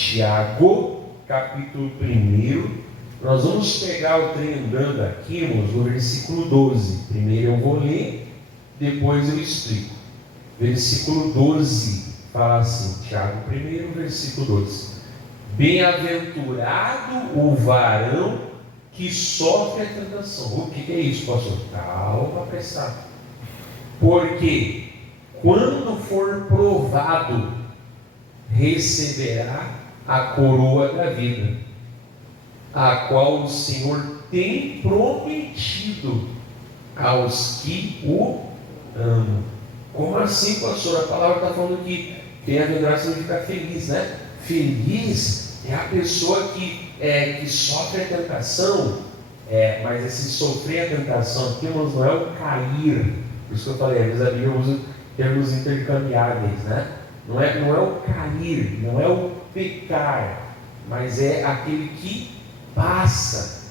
Tiago, capítulo 1. Nós vamos pegar o trem andando aqui, irmãos, no versículo 12. Primeiro eu vou ler, depois eu explico. Versículo 12 fala assim, Tiago 1, versículo 12. Bem-aventurado o varão que sofre a tentação. O que é isso, pastor? Calma, prestar. Porque quando for provado, receberá a coroa da vida, a qual o Senhor tem prometido aos que o amam. Como assim, pastor? A palavra está falando que bem-aventurado significa feliz, né? Feliz é a pessoa que sofre a tentação, mas esse sofrer a tentação aqui, irmãos, não é o cair. Por isso que eu falei, às vezes a Bíblia usa termos intercambiáveis, né? Não é o cair, não é o pecar, mas é aquele que passa,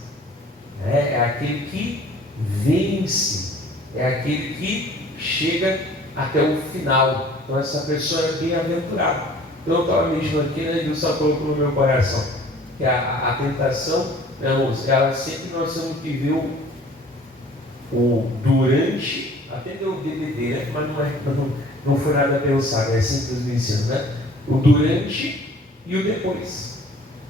né? É aquele que vence, é aquele que chega até o final. Então essa pessoa é bem-aventurada. Então eu estava mexendo aqui, né, e Deus só colocou no meu coração que a tentação, né, irmãos, ela sempre nós temos que ver o durante, até deu o DVD, né, mas não foi nada pensado, é simples me ensino, né? O durante e o depois,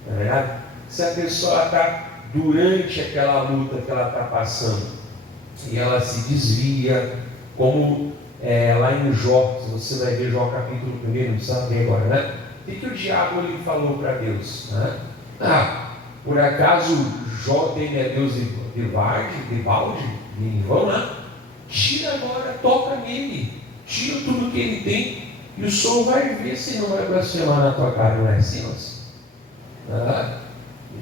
não é verdade? Se a pessoa está durante aquela luta que ela está passando e ela se desvia, como lá em Jó, se você vai ver Jó capítulo 1, não precisa ver agora, né? O que o diabo ele falou para Deus? Né? Por acaso Jó teme a Deus de balde, em vão, né? Tira agora, toca nele, tira tudo que ele tem, e o Senhor vai ver se não vai blasfemar na tua cara, não é assim, moço?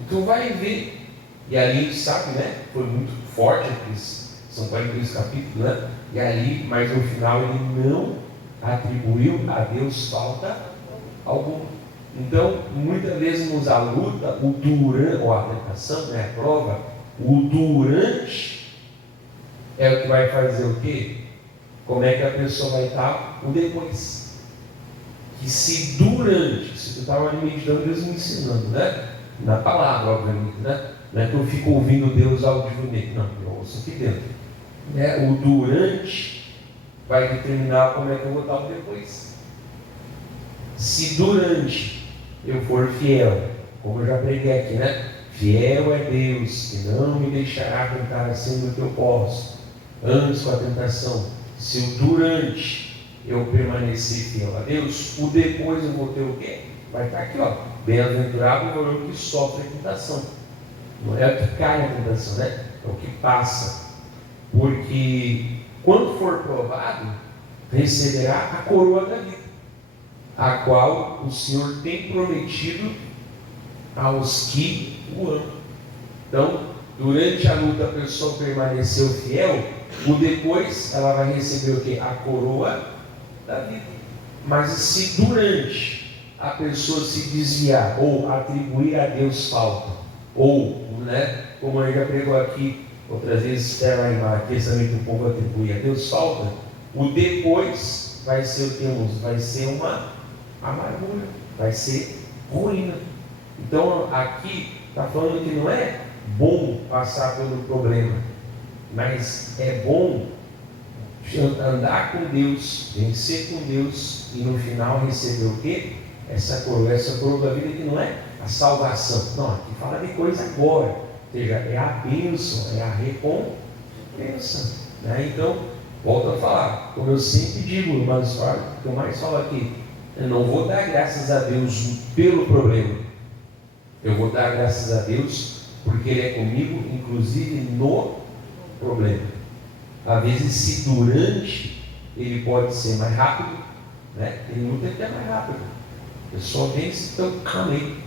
Tu vai ver. E ali a gente sabe, né? Foi muito forte aqueles. São 42 capítulos, né? E ali, mas no final ele não atribuiu a Deus falta alguma. Então, muitas vezes nos a luta, o durante, ou a tentação, né? A prova, o durante é o que vai fazer o quê? Como é que a pessoa vai estar o depois. Que se durante, se tu estava ali meditando, Deus me ensinando, né? Na palavra, obviamente, né? Não é que eu fico ouvindo Deus audivelmente, não, eu ouço aqui dentro. O durante vai determinar como é que eu vou estar o depois. Se durante eu for fiel, como eu já preguei aqui, né? Fiel é Deus, que não me deixará tentar acima do que eu posso. Antes com a tentação, se o durante eu permanecer fiel a Deus, o depois eu vou ter o quê? Vai estar aqui, ó. Bem-aventurado o varão que sofre a tentação. Não é o que cai na tentação, né? É o que passa. Porque quando for provado, receberá a coroa da vida, a qual o Senhor tem prometido aos que o amam. Então, durante a luta a pessoa permaneceu fiel, o depois ela vai receber o quê? A coroa da vida. Mas se durante a pessoa se desviar ou atribuir a Deus falta, ou, né, como eu já pregou aqui outras vezes, aqui também que o povo atribui a Deus falta, o depois vai ser o que, irmãos? Vai ser uma amargura, vai ser ruína. Então aqui está falando que não é bom passar pelo problema, mas é bom andar com Deus, vencer com Deus e no final receber o quê? Essa coroa da vida, que não é a salvação, não, aqui fala de coisa agora, ou seja, é a bênção, é a recompensa, né? Então, volto a falar, como eu sempre digo, mas o que eu mais falo aqui, eu não vou dar graças a Deus pelo problema, eu vou dar graças a Deus porque Ele é comigo, inclusive no problema. Às vezes, se durante ele pode ser mais rápido, né? Tem luta que é mais rápido, a pessoa vence, então amém.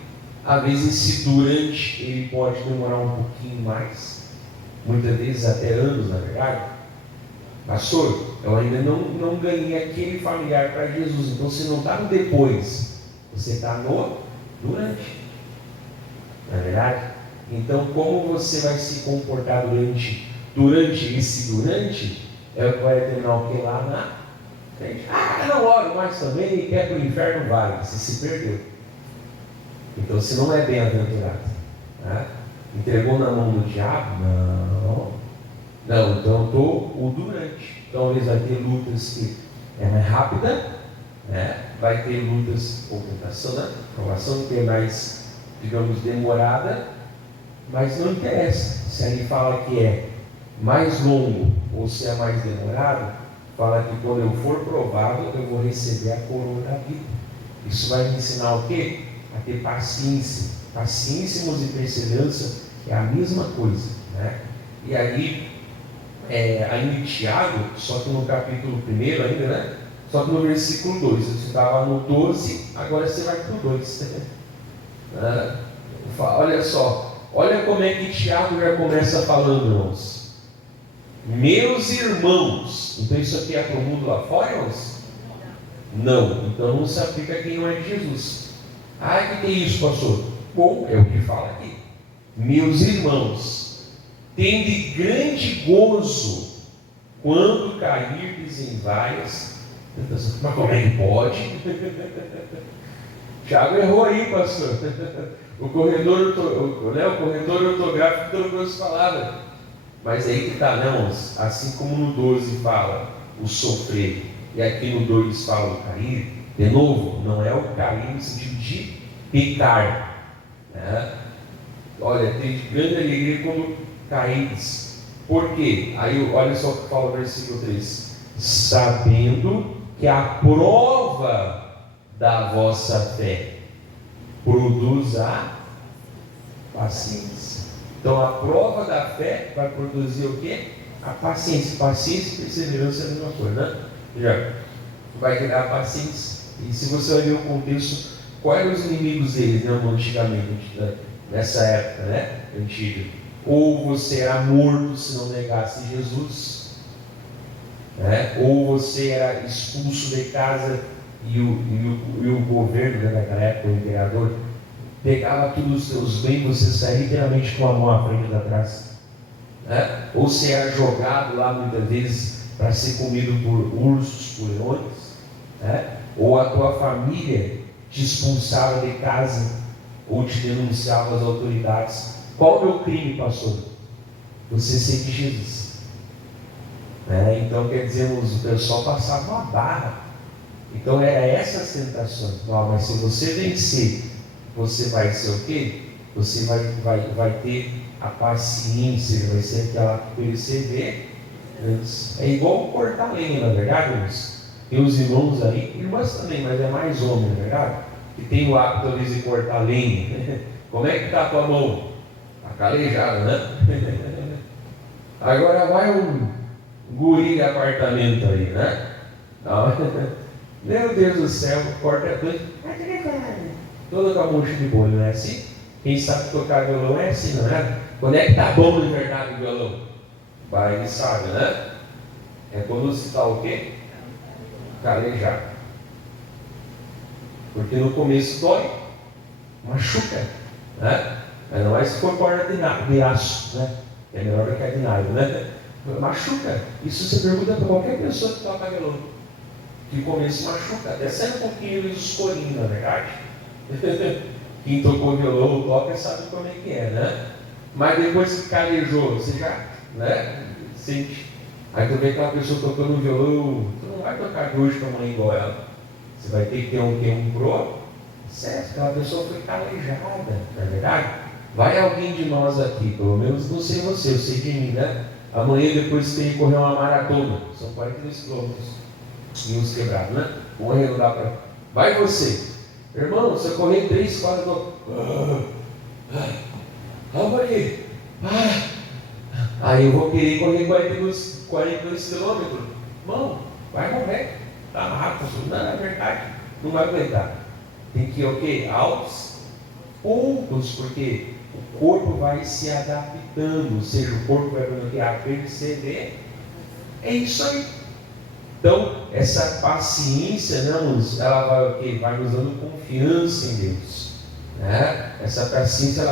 Às vezes, se durante ele pode demorar um pouquinho mais, muitas vezes até anos, na verdade. Pastor, eu ainda não ganhei aquele familiar para Jesus. Então você não está no depois, você está no durante, não é verdade? Então, como você vai se comportar durante esse durante, é o que vai determinar o que lá na frente. Não oro mais também, quer para o inferno, vai, você se perdeu. Então você não é bem-aventurado, né? Entregou na mão do diabo? Não, então estou o durante. Então talvez vai ter lutas que é mais rápida, né? Vai ter lutas ou tentação, né? Provação que é mais, digamos, demorada, mas não interessa se ali fala que é mais longo ou se é mais demorado. Fala que quando eu for provado, eu vou receber a coroa da vida. Isso vai me ensinar o quê? A ter paciência. Paciência e perseverança é a mesma coisa, né? E aí, ainda em Tiago, só que no capítulo 1 ainda, né? Só que no versículo 2, você estava no 12, agora você vai para o 2. Olha só, olha como é que Tiago já começa falando, irmãos. Meus irmãos, então isso aqui é para o mundo lá fora, irmãos? Não, então não se aplica a quem não é de Jesus. O que é isso, pastor? Bom, é o que fala aqui. Meus irmãos, tende grande gozo quando cairdes em várias tentações. Mas como é que pode? Tiago errou aí, pastor. O corredor ortográfico trocou as palavras. Mas aí que está, né, irmãos? Assim como no 12 fala o sofrer, e aqui no 2 fala o cair, de novo, não é o cair no sentido de pecar, né? Olha, tem grande alegria quando caídes. Por quê? Aí olha só o que fala o versículo 3: sabendo que a prova da vossa fé produz a paciência. Então a prova da fé vai produzir o quê? A paciência. Paciência e perseverança é a mesma coisa, né? Já vai criar paciência. E se você olhar o contexto, quais eram os inimigos deles, né, antigamente, nessa época, né, antiga? Ou você era morto se não negasse Jesus, né? Ou você era expulso de casa e o governo, né, naquela época, o imperador, pegava todos os seus bens, você saía literalmente com a mão à frente e atrás, né? Ou você era jogado lá muitas vezes para ser comido por ursos, por leões, né? Ou a tua família te expulsava de casa ou te denunciava às autoridades. Qual o meu crime, pastor? Você ser de Jesus, né? Então quer dizer, o pessoal passava uma barra. Então era essas tentações. Mas se você vencer, você vai ser o quê? Você vai ter a paciência, vai ser aquela que perseverança. É igual cortar lenha, na verdade, irmãos. Tem os irmãos aí, irmãs também, mas é mais homem, na verdade, que tem o hábito às vezes de cortar lenha. Como é que está a tua mão? Está calejada, né? Agora vai um guri de apartamento aí, né? Meu Deus do céu, corta dois. Toda com a mão de bolho, não é assim? Quem sabe tocar violão é assim, não é? Quando é que tá bom de verdade o violão? Vai, ele sabe, né? É quando você está o quê? Calejado. Porque no começo dói, machuca, né? Mas não é se for corda de aço, né? É melhor do que a de nylon, né? Machuca. Isso você pergunta para qualquer pessoa que toca violão. Que no começo machuca, até sai um pouquinho dos corinhos, na verdade. Quem tocou violão, toca, sabe como é que é, né? Mas depois que calejou, você já, né, sente. Aí tu vê aquela pessoa tocando violão, tu não vai tocar de hoje com a mãe igual ela. Você vai ter que ter um pro. Certo, aquela pessoa foi calejada, não é verdade? Vai alguém de nós aqui, pelo menos não sei você, eu sei de mim, né? Amanhã depois tem que correr uma maratona, são 42 quilômetros, e uns quebrados, né? Vamos arredondar para. Vai você, irmão, você correr 3, 4 Maria. Aí eu vou querer correr 42 quilômetros. Irmão, vai morrer. Está rápido, não é verdade. Não vai aguentar. Tem que ir o quê? Aos poucos, porque o corpo vai se adaptando, ou seja, o corpo vai perceber. É isso aí. Então, essa paciência, ela vai o quê? Vai nos dando confiança em Deus, né? Essa paciência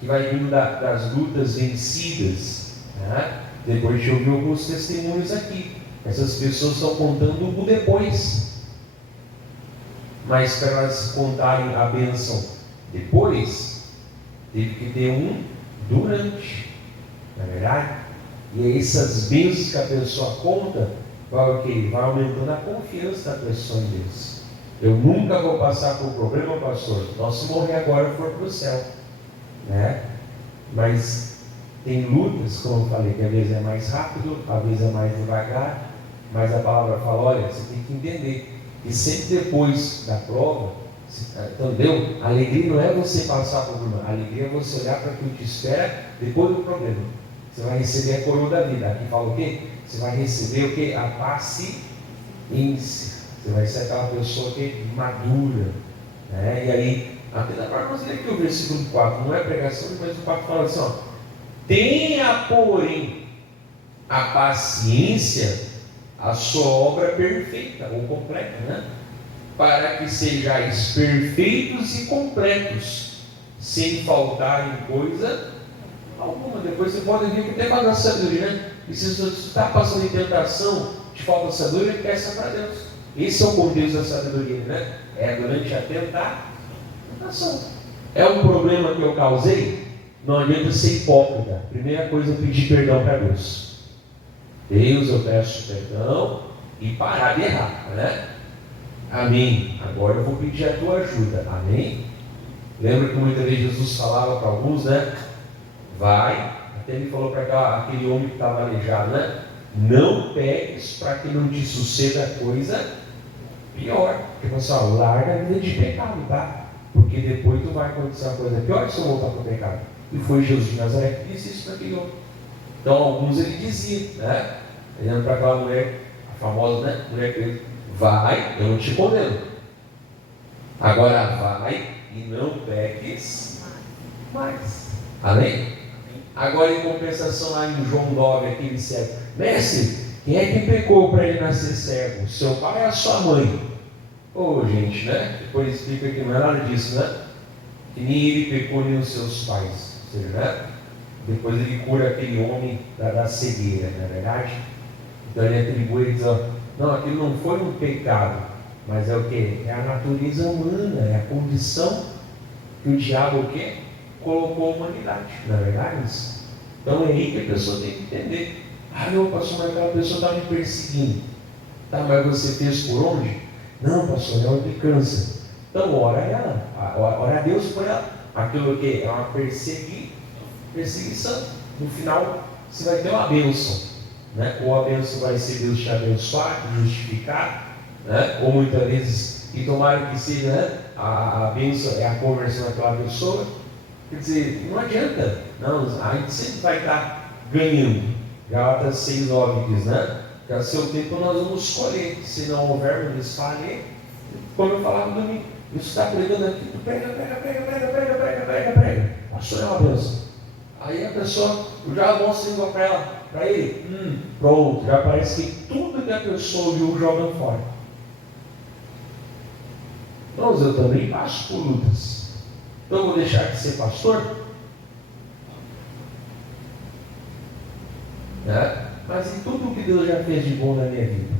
que vai vindo das lutas vencidas, né? Depois de ouvir alguns testemunhos aqui, essas pessoas estão contando o depois, mas para elas contarem a bênção Depois, teve que ter um durante, não é verdade? E aí essas bênçãos que a pessoa conta, vai o quê? Vai aumentando a confiança da pessoa em Deus. Eu nunca vou passar por um problema, pastor. Nós, se morrer agora, for para o céu, né? Mas tem lutas, como eu falei, que às vezes é mais rápido, às vezes é mais devagar, mas a palavra fala, olha, você tem que entender que sempre depois da prova, entendeu? A alegria não é você passar por problema, a alegria é você olhar para aquilo que te espera depois do problema. Você vai receber a coroa da vida. Aqui fala o quê? Você vai receber o quê? A paciência. Você vai ser aquela pessoa que é madura, né? E aí, até dá para nós ler aqui o versículo 4, não é pregação, mas o 4 fala assim, ó, tenha, porém, a paciência, a sua obra perfeita, ou completa, né? Para que sejais perfeitos e completos, sem faltar em coisa alguma. Depois você pode vir até com a sabedoria, né? E se você está passando em tentação, te falta sabedoria, peça para Deus. Esse é o contexto da sabedoria, né? É durante a tentação. É um problema que eu causei? Não adianta ser hipócrita. Primeira coisa, eu pedir perdão para Deus. Deus, eu peço perdão e parar de errar, né? Amém. Agora eu vou pedir a tua ajuda. Amém. Lembra que muitas vezes Jesus falava para alguns, né? Vai. Até ele falou para aquele homem que estava aleijado, né? Não peques para que não te suceda coisa pior. Porque pessoal, larga a vida de pecado, tá? Porque depois tu vai acontecer uma coisa pior se eu voltar para o pecado. E foi Jesus de Nazaré que disse isso para aquele homem. Então alguns ele dizia, né? Olhando para aquela mulher, a famosa, né? Mulher que vai, eu não te condeno. Agora vai e não peques mais. Amém? Agora em compensação lá em João 9, aquele cego, mestre, quem é que pecou para ele nascer cego? Seu pai ou a sua mãe? Gente, né? Depois explica que não é nada disso, né? Que nem ele pecou nem os seus pais. Ou seja, né? Depois ele cura aquele homem da cegueira, não é verdade? Então ele atribui, ele diz, não, aquilo não foi um pecado, mas é o que? É a natureza humana, é a condição que o diabo o quê? Colocou a humanidade, não é verdade? Então é aí que a pessoa tem que entender. Não, pastor, mas aquela pessoa está me perseguindo. Tá, mas você fez por onde? Não, pastor, é uma implicância. Então ora ela, ora a Deus por ela. Aquilo que é uma perseguição. No final você vai ter uma bênção, né? Ou a bênção vai ser Deus te abençoar, te justificar, né? Ou muitas vezes, e tomara que seja, né? A bênção é a conversão daquela pessoa. Quer dizer, não adianta, não, a gente sempre vai estar ganhando. Gálatas 6,9 diz, né? Que a seu tempo nós vamos colher, se não houver um desfalher, como eu falava no domingo, isso está pregando aqui, tu prega, pastor, é uma bênção. Aí a pessoa, eu já mostro língua para ele, pronto, já parece que tudo que a pessoa ouviu joga fora. Mas eu também passo por lutas. Então eu vou deixar de ser pastor? Né? Mas em tudo que Deus já fez de bom na minha vida.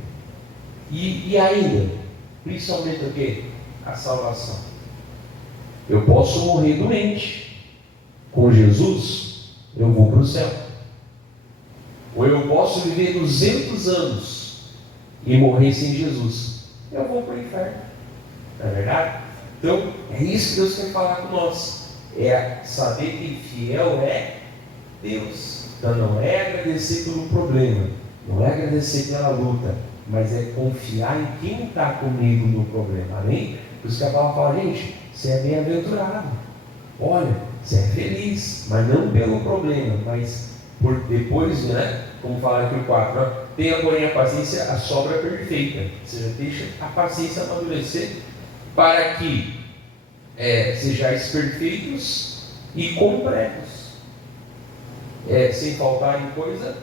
E ainda, principalmente o quê? A salvação. Eu posso morrer doente. Com Jesus, eu vou para o céu. Ou eu posso viver 200 anos e morrer sem Jesus. Eu vou para o inferno. Não é verdade? Então, é isso que Deus quer falar com nós. É saber que fiel é Deus. Então, não é agradecer pelo problema, não é agradecer pela luta, mas é confiar em quem está comigo no problema. Amém? Por isso que a palavra fala, gente, você é bem-aventurado. Olha, você é feliz, mas não pelo problema, mas por depois, né? Como fala aqui o 4, tenha, porém, a paciência, a sobra perfeita. Ou seja, deixa a paciência amadurecer para que sejais perfeitos e completos. Sem faltar em coisa,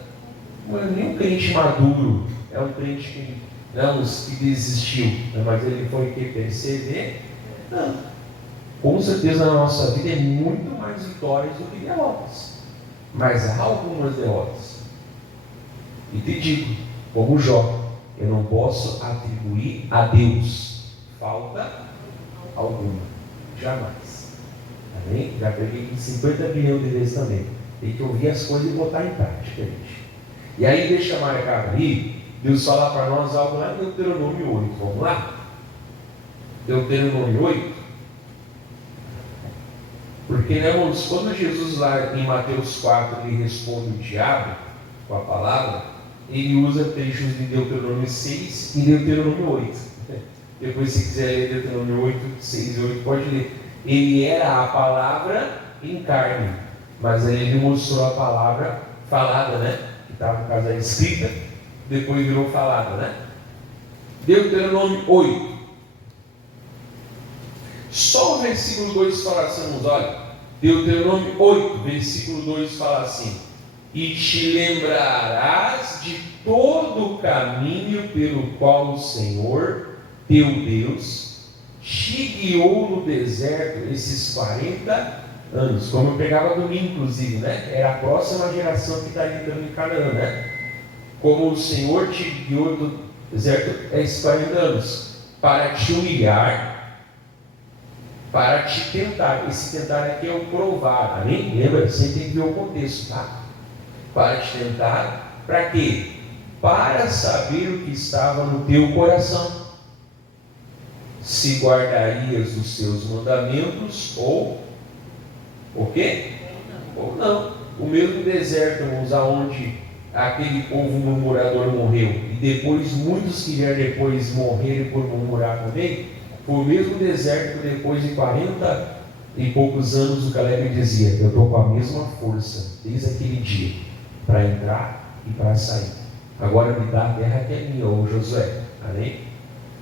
não é nem um crente maduro, é um crente que desistiu, mas ele foi que perceber. Não. Com certeza na nossa vida é muito mais vitórias do que derrotas, mas há algumas derrotas. E te digo, como Jó, eu não posso atribuir a Deus falta alguma, jamais. Amém? Já peguei 50 bilhões de vezes também. Tem que ouvir as coisas e botar em prática, gente. E aí, deixa marcado aí, Deus fala para nós algo lá em Deuteronômio 8. Vamos lá? Deuteronômio 8. Porque, né, irmãos, quando Jesus lá em Mateus 4 ele responde o diabo com a palavra, ele usa trechos de Deuteronômio 6 e Deuteronômio 8. Depois, se quiser ler Deuteronômio 8, 6 e 8, pode ler. Ele era a palavra em carne, mas aí ele mostrou a palavra falada, né? Que estava no caso escrita, depois virou falada, né? Deuteronômio 8. Só o versículo 2 fala assim, irmãos, olha, Deuteronômio 8, versículo 2 fala assim: e te lembrarás de todo o caminho pelo qual o Senhor, teu Deus, te guiou no deserto esses 40 anos. Como eu pegava domingo, inclusive, né? Era a próxima geração que estaria entrando em Canaã, né? Como o Senhor te guiou no deserto esses 40 anos, para te humilhar, para te tentar. Esse tentar aqui é o provar, amém? Lembra? Sempre tem que ver o contexto, tá? Para te tentar, para quê? Para saber o que estava no teu coração, se guardarias os seus mandamentos ou o quê? Ou não. O mesmo deserto, irmãos, aonde aquele povo murmurador morreu, e depois muitos que vieram depois morreram por murmurar também, foi o mesmo deserto que depois de 40 e poucos anos o Caleb dizia: eu estou com a mesma força desde aquele dia para entrar e para sair. Agora me dá a terra que é minha, ô Josué. Amém?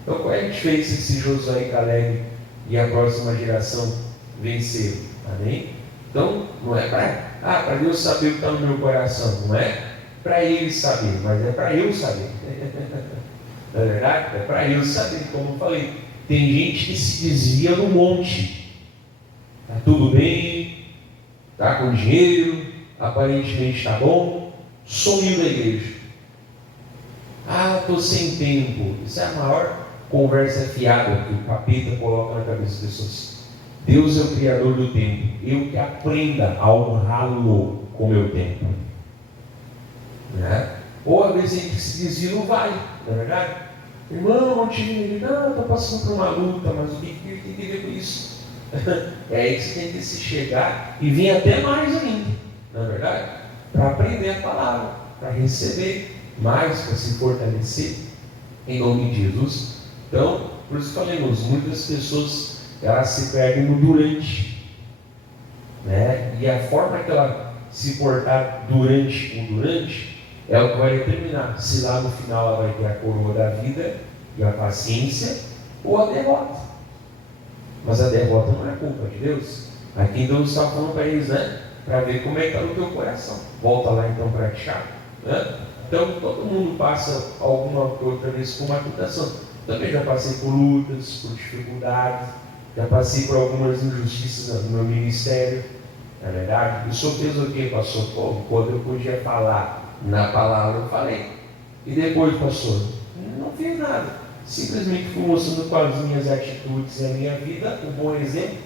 Então qual é a diferença se Josué e Caleb e a próxima geração venceram? Amém? Então não é para Deus saber o que está no meu coração, não é para ele saber, mas é para eu saber. Não é verdade? É para eu saber, como eu falei. Tem gente que se desvia no monte. Está tudo bem, está com dinheiro, aparentemente está bom, sumiu da igreja. Estou sem tempo. Isso é a maior conversa fiada que o capeta coloca na cabeça das pessoas. Deus é o criador do tempo. Eu que aprenda a honrá-lo com o meu tempo. Né? Ou às vezes a gente se desvia no vale, não é verdade? Irmão, não tive, não, estou passando por uma luta, mas o que tem que ver com isso? É aí que você tem que se chegar e vir até mais ainda, não é verdade? Para aprender a palavra, para receber mais, para se fortalecer em nome de Jesus. Então, por isso falamos, muitas pessoas elas se perdem no durante, né? E a forma que ela se portar durante o durante é o que vai determinar se lá no final ela vai ter a coroa da vida e a paciência ou a derrota. Mas a derrota não é culpa de Deus. Aqui Deus está falando para eles, né? Para ver como é que está no teu coração. Volta lá então para Tiago, né? Então todo mundo passa alguma outra vez por uma tentação. Também já passei por lutas, por dificuldades, já passei por algumas injustiças no meu ministério. Na verdade, o senhor fez o que, pastor? Pô, quando eu podia falar na palavra, eu falei. E depois, pastor, não fiz nada. Simplesmente fui mostrando com as minhas atitudes e a minha vida um bom exemplo,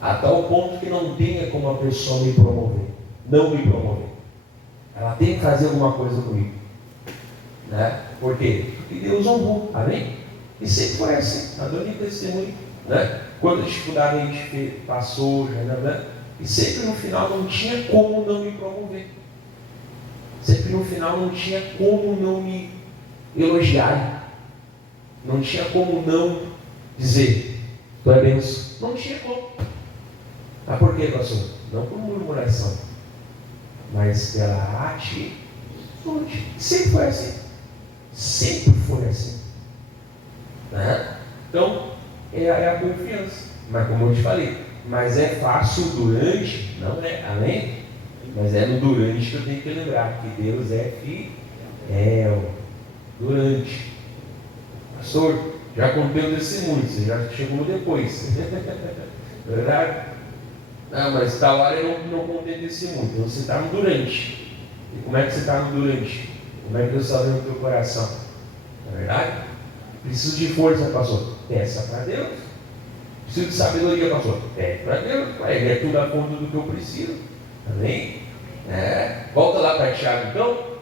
a tal ponto que não tenha como a pessoa me promover. Não me promover. Ela tem que fazer alguma coisa comigo. Né? Por quê? Porque Deus honrou. Amém? E sempre foi assim. A dona testemunho. Né? Quando a dificuldade a gente passou, né? E sempre no final não tinha como não me promover. Sempre no final não tinha como não me elogiar. Não tinha como não dizer, tu é benção. Não tinha como. Mas por quê, pastor? Não por murmuração, mas pela atitude. Sempre foi assim. Sempre foi assim. Né? Então, é a confiança. Mas como eu te falei, mas é fácil durante, não é? Amém? Mas é no durante que eu tenho que lembrar que Deus é fiel. Durante. Pastor, já contei o testemunho, você já chegou depois. Verdade? Não, mas tal hora eu não contei testemunho. Então você está no durante. E como é que você está no durante? Como é que Deus está vendo o teu coração? Não é verdade? Preciso de força, pastor. Peça para Deus. Preciso de sabedoria, pastor. Pede para Deus, ele é tudo a conta do que eu preciso. Amém? Volta lá para Tiago então.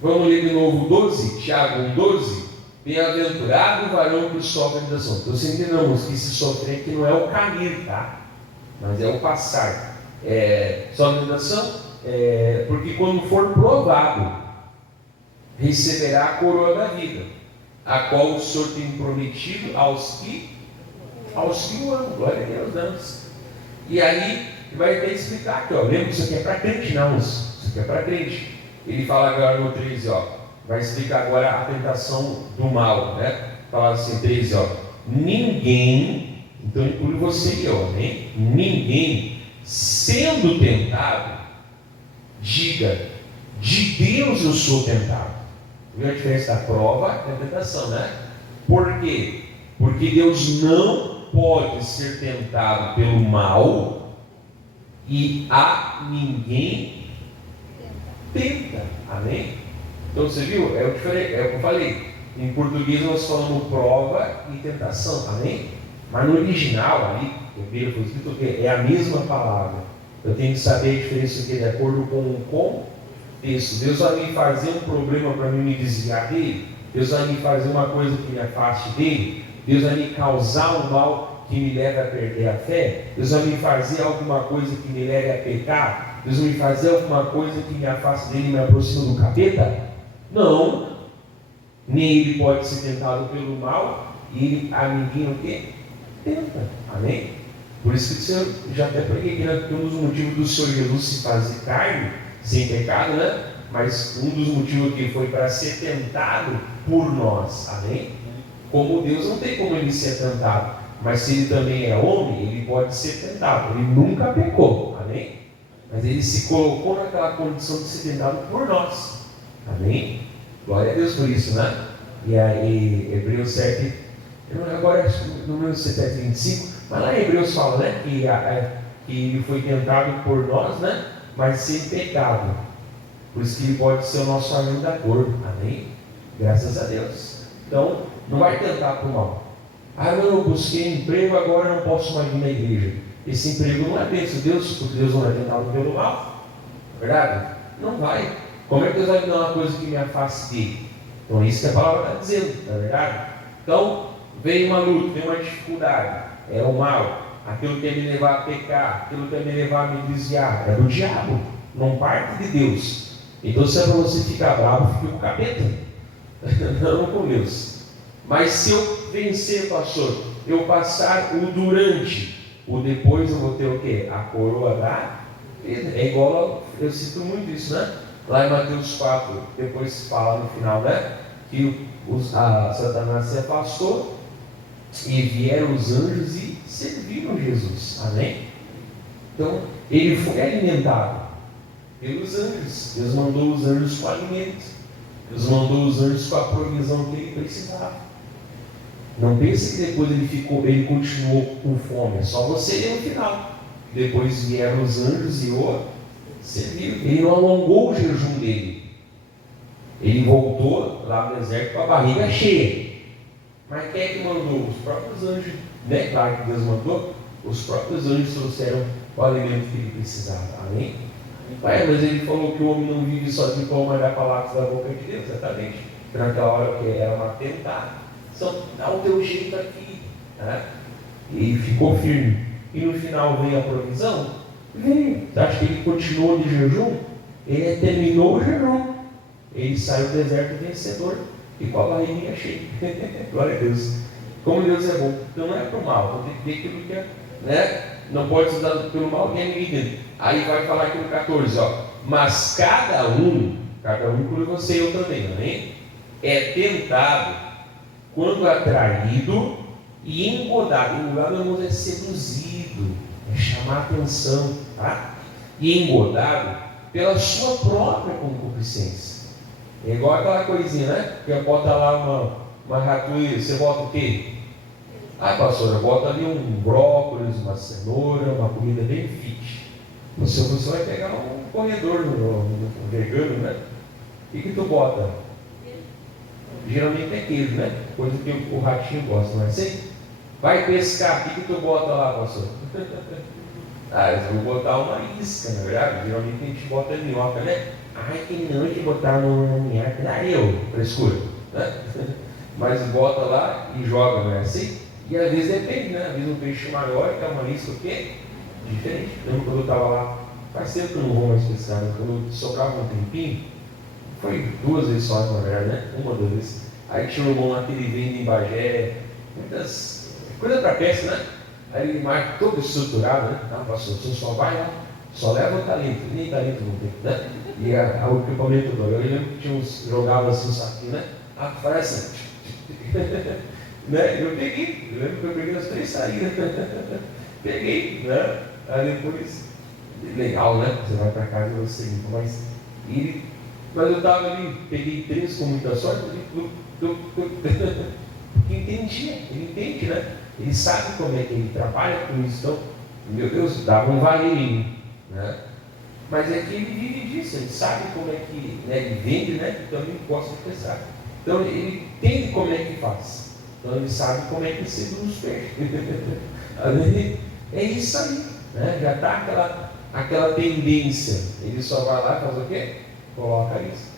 Vamos ler de novo 12, Tiago 1,12. Bem-aventurado o varão que sofre a tentação. Então, você entendemos que esse sofrer aqui não é o cair, tá? Mas é o passar. Sofre a tentação, porque quando for provado, receberá a coroa da vida, a qual o Senhor tem prometido aos que o amam. Glória a Deus, damos. E aí, vai até explicar aqui, lembra que isso aqui é para crente, não, isso aqui é para crente. Ele fala agora no 13, vai explicar agora a tentação do mal, né? Fala assim, 13, ninguém, então inclui você e eu, amém? Ninguém, sendo tentado, diga, de Deus eu sou tentado. Viu a diferença da prova e da tentação, né? Por quê? Porque Deus não pode ser tentado pelo mal e a ninguém tenta, amém? Então você viu? É o que eu falei. Em português nós falamos prova e tentação, amém? Mas no original ali, a Bíblia foi escrito que é a mesma palavra. Eu tenho que saber a diferença aqui de acordo com o contexto. Deus vai me fazer um problema para mim me desviar dele. Deus vai me fazer uma coisa que me afaste dele. Deus vai me causar um mal que me leve a perder a fé. Deus vai me fazer alguma coisa que me leve a pecar. Deus vai me fazer alguma coisa que me afaste dele e me aproxime do capeta. Não. Nem ele pode ser tentado pelo mal e ele, a ninguém o quê? Tenta. Amém? Por isso que o Senhor, já até preguei aqui, né? Um dos motivos do Senhor Jesus se fazer carne, sem pecado, né? Mas um dos motivos aqui foi para ser tentado por nós. Amém? Como Deus não tem como ele ser tentado, mas se ele também é homem, ele pode ser tentado. Ele nunca pecou. Amém? Mas ele se colocou naquela condição de ser tentado por nós. Amém? Glória a Deus por isso, né? E aí, Hebreus 7, agora acho que no número 7, 25, mas lá em Hebreus fala, né? Que ele foi tentado por nós, né? Mas sem pecado. Por isso que ele pode ser o nosso ajudador. Amém? Graças a Deus. Então, não vai tentar para o mal. Eu busquei emprego, agora não posso mais vir na igreja. Esse emprego não é bênção de Deus, porque Deus não é tentado pelo mal. Verdade? Não vai. Como é que Deus vai me dar uma coisa que me afaste dele? Então, isso que a palavra está dizendo, não é verdade? Então, vem uma luta, vem uma dificuldade, é o mal, aquilo que quer me levar a pecar, aquilo que quer me levar a me desviar, é do diabo, não parte de Deus. Então, se é para você ficar bravo, fique com o capeta, não com Deus. Mas se eu vencer, pastor, eu passar o durante, o depois, eu vou ter o quê? A coroa da vida. É igual, eu cito muito isso, né? Lá em Mateus 4, depois fala no final, né? Que Satanás se afastou e vieram os anjos e serviram Jesus. Amém? Então, ele foi alimentado pelos anjos. Deus mandou os anjos com alimento. Deus mandou os anjos com a provisão que ele precisava. Não pense que depois ele continuou com fome. É só você ler no final. Depois vieram os anjos e o serviram. Ele não alongou o jejum dele. Ele voltou lá no deserto com a barriga cheia. Mas quem é que mandou? Os próprios anjos. Né? Claro que Deus mandou. Os próprios anjos trouxeram o alimento que ele precisava. Amém? Mas ele falou que o homem não vive só de pão, mas da palavra da boca de Deus. Exatamente. Naquela hora que era uma tentação. Dá o teu jeito aqui. Né? E ficou firme. E no final veio a provisão. Veio. Você acha que ele continuou de jejum? Ele terminou o jejum. Ele saiu do deserto vencedor e com a barriguinha cheia. Glória a Deus. Como Deus é bom. Então não é para o mal. Então tem que ver aquilo que é, né? Não pode ser dado pelo mal, nem ninguém dentro. Aí vai falar aqui no 14, mas cada um inclui você e eu também, amém? É tentado quando atraído e engodado. Engodado, irmãos, é seduzido, é chamar a atenção, tá? E engodado pela sua própria concupiscência. É igual aquela coisinha, né? Que bota lá uma ratoeira, você bota o quê? Pastora, bota ali um brócolis, uma cenoura, uma comida bem fit. Você vai pegar um corredor no vegano, né? O que tu bota? Geralmente é queijo, né? Coisa que o ratinho gosta, não é assim? Vai pescar, o que tu bota lá, pastor? Eu vou botar uma isca, na verdade. Geralmente a gente bota minhoca, né? Ai, que não de botar no minhoca. Frescura, né? Mas bota lá e joga, não é assim? E às vezes depende, né? Às vezes um peixe maior, que é uma isca o quê? Diferente. Lembro quando eu estava lá, faz tempo que eu não vou mais pescar, né? Quando sobrava um tempinho, foi 2 vezes só, na verdade, né? 1 ou 2 vezes. Aí tinha um irmão lá que ele vende em Bagé, muitas coisas para pesca, né? Aí ele marca todo estruturado, né? Ah, pastor, você só vai lá, só leva o talento, nem talento não tem, né? E o equipamento todo. Eu lembro que tinha uns, jogava assim o saquinho, né? Parece né? Eu lembro que eu peguei as 3 saídas. Peguei, né? Aí depois, legal, né? Você vai para casa e você limpa, mas eu estava ali, peguei 3 com muita sorte, ele entende, né? Ele sabe como é que ele trabalha com isso. Então, meu Deus, dava um vareio, né? Mas é que ele vive disso, ele sabe como é que, né, ele vende, né? Então ele gosta de pescar. Então ele entende como é que faz. Então ele sabe como é que seduz os peixes. É isso aí, né? Já está aquela tendência. Ele só vai lá e faz o quê? Coloca isso.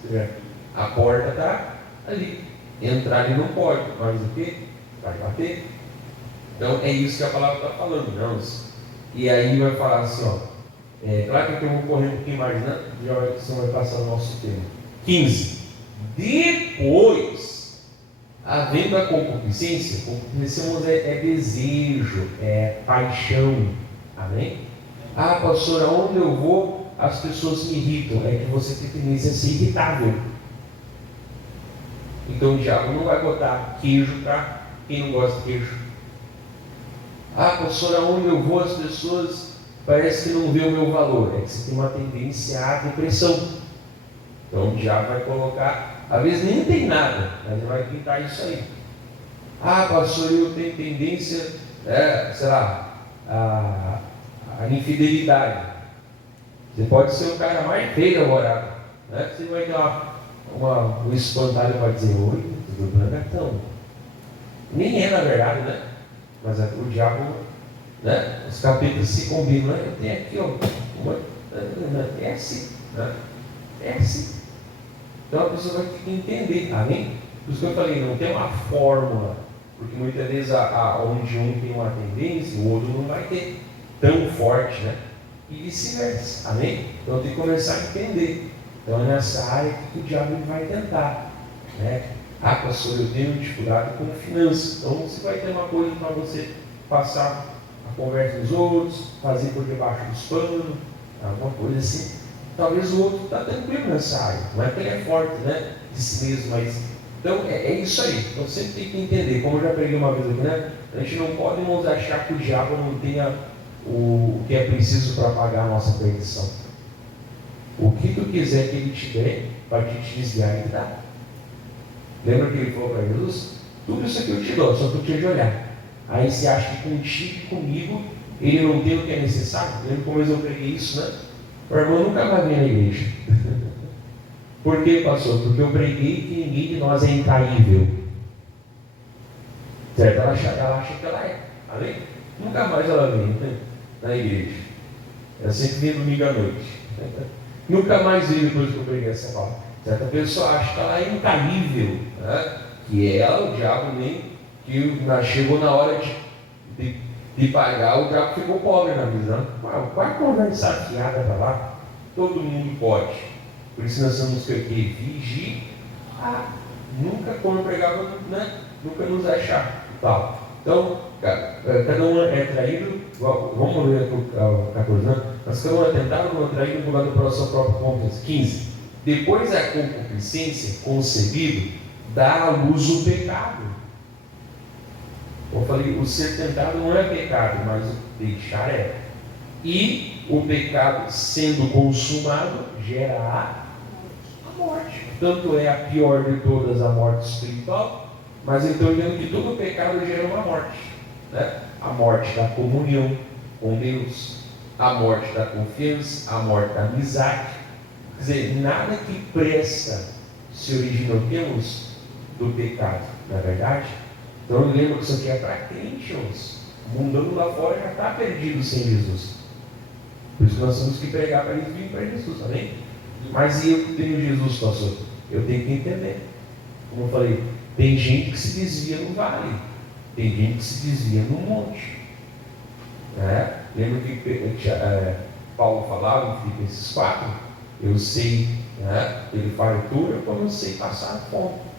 A porta está ali. Entrar ali não pode, mas o quê? Vai bater. Então é isso que a palavra está falando, irmãos. E aí vai falar assim, ó. Claro que eu vou correr um pouquinho mais, né? Já vai passar o nosso tempo. 15. Depois, havendo a concupiscência é desejo, é paixão. Amém? Pastor, aonde eu vou, as pessoas me irritam. É que você tem tendência a ser irritável. Então o diabo não vai botar queijo para quem não gosta de queijo. Pastor, aonde eu vou, as pessoas parece que não vê o meu valor. É que você tem uma tendência à depressão. Então o diabo vai colocar, às vezes nem tem nada, mas ele vai pintar isso aí. Pastor, eu tenho tendência, sei lá, a infidelidade. Você pode ser o cara mais feio agora, né? Você vai ter um espantalho para dizer, oi, tudo bem, gatão? Nem é na verdade, né? Mas o diabo, né? Os capítulos se combinam, né? Eu tenho aqui, ó, é assim, né? É assim. Então a pessoa vai ter que entender, amém? Por isso que eu falei, não tem uma fórmula, porque muitas vezes onde um tem uma tendência, o outro não vai ter tão forte, né? E vice-versa, amém? Então tem que começar a entender. Então é nessa área que o diabo vai tentar, né? Pastor, eu tenho dificuldade com finanças. Então você vai ter uma coisa para você passar a conversa dos outros, fazer por debaixo dos panos, alguma coisa assim. Talvez o outro está tranquilo nessa área, não é que ele é forte, né? De si mesmo, mas. Então é isso aí. Então sempre tem que entender, como eu já preguei uma vez aqui, né? A gente não pode nos achar que o diabo não tenha o que é preciso para pagar a nossa perdição. O que tu quiser que ele te dê, para te desviar, ele dá. Lembra que ele falou para Jesus? Tudo isso aqui eu te dou, só tu tinha de olhar. Aí você acha que contigo e comigo ele não tem o que é necessário? Lembra como eu preguei isso, né? O irmão nunca vai vir na igreja. Por quê, pastor? Porque eu preguei que ninguém de nós é incaível. Certo? Ela acha que ela é. Amém? Nunca mais ela vem, né? Na igreja. Ela sempre vem domingo à noite. Nunca mais veio depois que eu preguei essa palavra. Certa pessoa acha que ela é incaível, né? Que ela, o diabo, nem que chegou na hora de pagar, o diabo ficou pobre na visão. Vai conversar fiada para lá. Todo mundo pode. Por isso nós temos que vigiar. Nunca, como eu pregava, né? Nunca nos achar. Tal. Então, cada um é traído. Vamos ler o 14, né? Mas cada um é tentado, não é traído por causa da sua própria confiança. 15. Depois da concupiscência concebido, dá à luz o pecado. Eu falei, o ser tentado não é pecado, mas o deixar é. E o pecado sendo consumado gera a morte. Tanto é a pior de todas, a morte espiritual, mas então entendo que todo pecado gera uma morte, né? A morte da comunhão com Deus, a morte da confiança, a morte da amizade. Quer dizer, nada que presta se origina do pecado, na verdade? Então eu lembro que isso aqui é para crente, irmãos. O mundano lá fora já está perdido sem Jesus. Por isso que nós temos que pregar para eles virem para Jesus, amém? Mas e eu que tenho Jesus, pastor? Eu tenho que entender. Como eu falei, tem gente que se desvia no vale, tem gente que se desvia no monte. Lembra que Paulo falava em Filipenses 4? Eu sei ter fartura, como eu sei passar fome.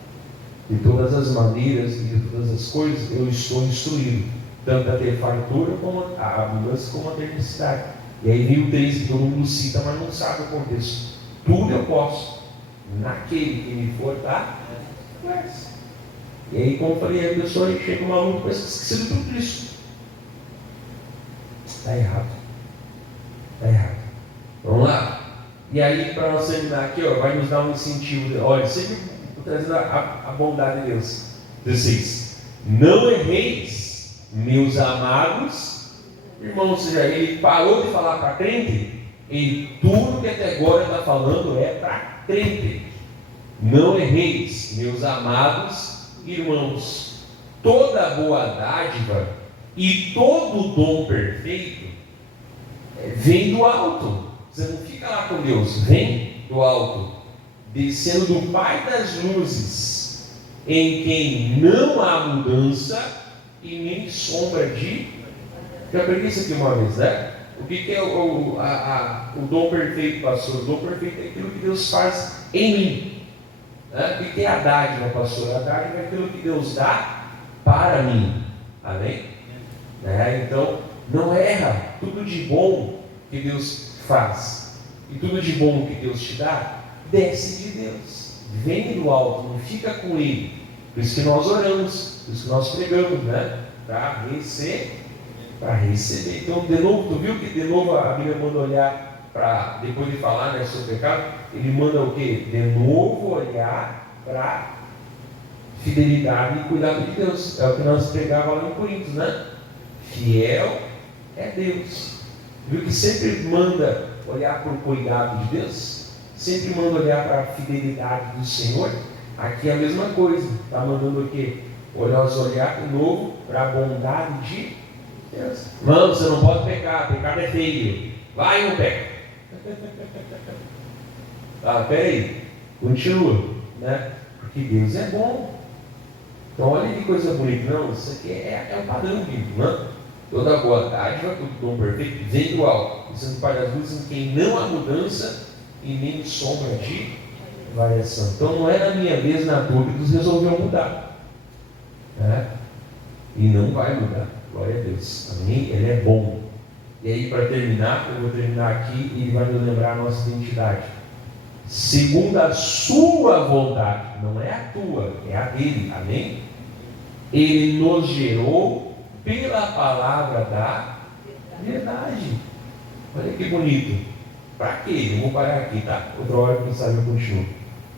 De todas as maneiras e de todas as coisas eu estou instruído, tanto a ter fartura como a abundância como a ter necessidade. E aí vem o 3 que todo mundo cita, mas não sabe o contexto. Tudo eu posso naquele que me fortalece. E aí, como eu falei, a pessoa chega uma luta, mas esqueceu de tudo isso. Está errado. Está errado. Vamos lá. E aí, para nós terminar aqui, vai nos dar um incentivo. Olha, sempre trazendo a bondade de Deus. 16. Não erreis, meus amados irmãos. Ou seja, ele parou de falar para crente, e tudo que até agora está falando é para crente. Não erreis, meus amados irmãos. Toda boa dádiva e todo dom perfeito vem do alto. Você não fica lá com Deus, vem do alto, descendo do Pai das luzes, em quem não há mudança e nem sombra de... Já peguei isso aqui uma vez, né? O que é o dom perfeito, pastor? O dom perfeito é aquilo que Deus faz em mim. O que é a dádiva, pastor? A dádiva é aquilo que Deus dá para mim. Amém? Então, não erra. Tudo de bom que Deus faz e tudo de bom que Deus te dá, desce de Deus, vem do alto, não fica com Ele. Por isso que nós oramos, por isso que nós pregamos, para receber. Então, de novo, tu viu que de novo a Bíblia manda olhar para, depois de falar sobre o pecado, ele manda o quê? De novo olhar para fidelidade e cuidado de Deus. É o que nós pregávamos lá em Coríntios, Fiel é Deus. Viu que sempre manda olhar para o cuidado de Deus? Sempre manda olhar para a fidelidade do Senhor? Aqui é a mesma coisa. Está mandando o quê? Olhar de novo para a bondade de Deus. Mano, você não pode pecar, pecado é feio. Vai e não peca. Peraí, continua, porque Deus é bom. Então olha que coisa bonita. Não, isso aqui é um padrão bíblico, Toda boa dádiva, todo dom perfeito vem do alto, sendo Pai das luzes, em quem não há mudança e nem sombra de variação. Então não é na minha vez, na tua, que Deus resolveu mudar, e não vai mudar. Glória a Deus, amém? Ele é bom. E aí, para terminar, eu vou terminar aqui e ele vai nos lembrar a nossa identidade. Segundo a sua vontade, não é a tua, é a dele, amém? Ele nos gerou pela palavra da verdade. Olha que bonito. Para quê? Eu vou parar aqui, outra hora, quem sabe eu continuo.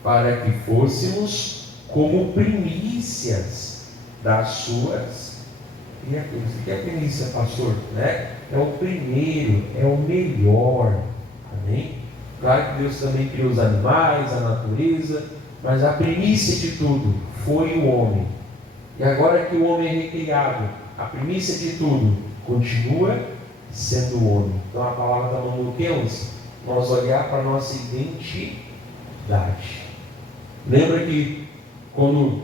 Para que fôssemos como primícias das suas criaturas. O que é primícia, pastor? É o primeiro, é o melhor. Amém? Claro que Deus também criou os animais, a natureza, mas a primícia de tudo foi o homem. E agora que o homem é recriado, a primícia de tudo continua sendo o homem. Então a palavra está falando o que, nós olhar para a nossa identidade. Lembra que quando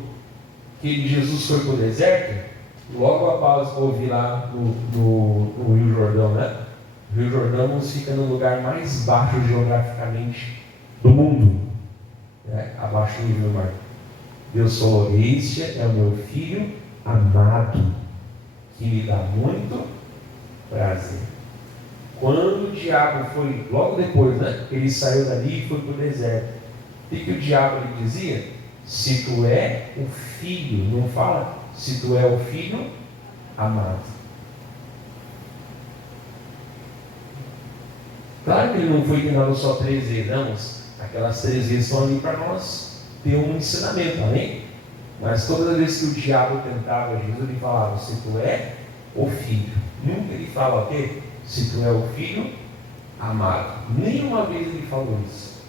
Jesus foi para o deserto, logo após ouvir lá no Rio Jordão, O Rio Jordão fica no lugar mais baixo geograficamente do mundo, abaixo do nível do mar. Deus falou: este é o meu filho amado, que me dá muito prazer. Quando o diabo foi, logo depois, ele saiu dali e foi para o deserto, o que o diabo lhe dizia? Se tu é o filho, não fala se tu é o filho amado. Claro que ele não foi treinado só 3 vezes, não, mas aquelas 3 vezes estão ali para nós ter um ensinamento, amém? Mas todas as vezes que o diabo tentava Jesus, ele falava: se tu é o filho. Nunca ele fala o quê? Se tu é o filho amado. Nenhuma vez ele falou isso.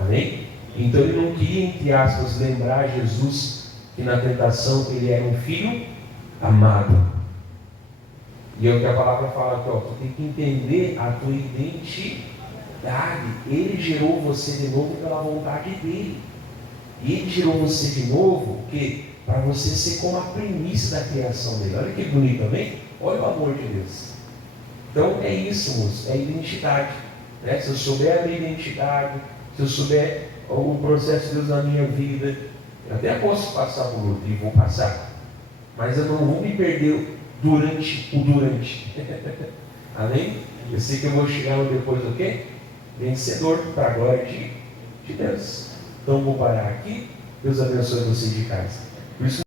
Amém? Então ele não queria, entre aspas, lembrar Jesus que na tentação ele era um filho amado. E é o que a palavra fala aqui, ó, tu tem que entender a tua identidade. Ele gerou você de novo pela vontade dele. E ele gerou você de novo, o quê? Para você ser como a primícia da criação dele. Olha que bonito também. Olha o amor de Deus. Então é isso, moço, é a identidade. Né? Se eu souber a minha identidade, se eu souber o processo de Deus na minha vida, eu até posso passar por luto, e vou passar. Mas eu não vou me perder durante. Amém? Eu sei que eu vou chegar depois do quê? Vencedor, para a glória de Deus. Então vou parar aqui. Deus abençoe você de casa. Por isso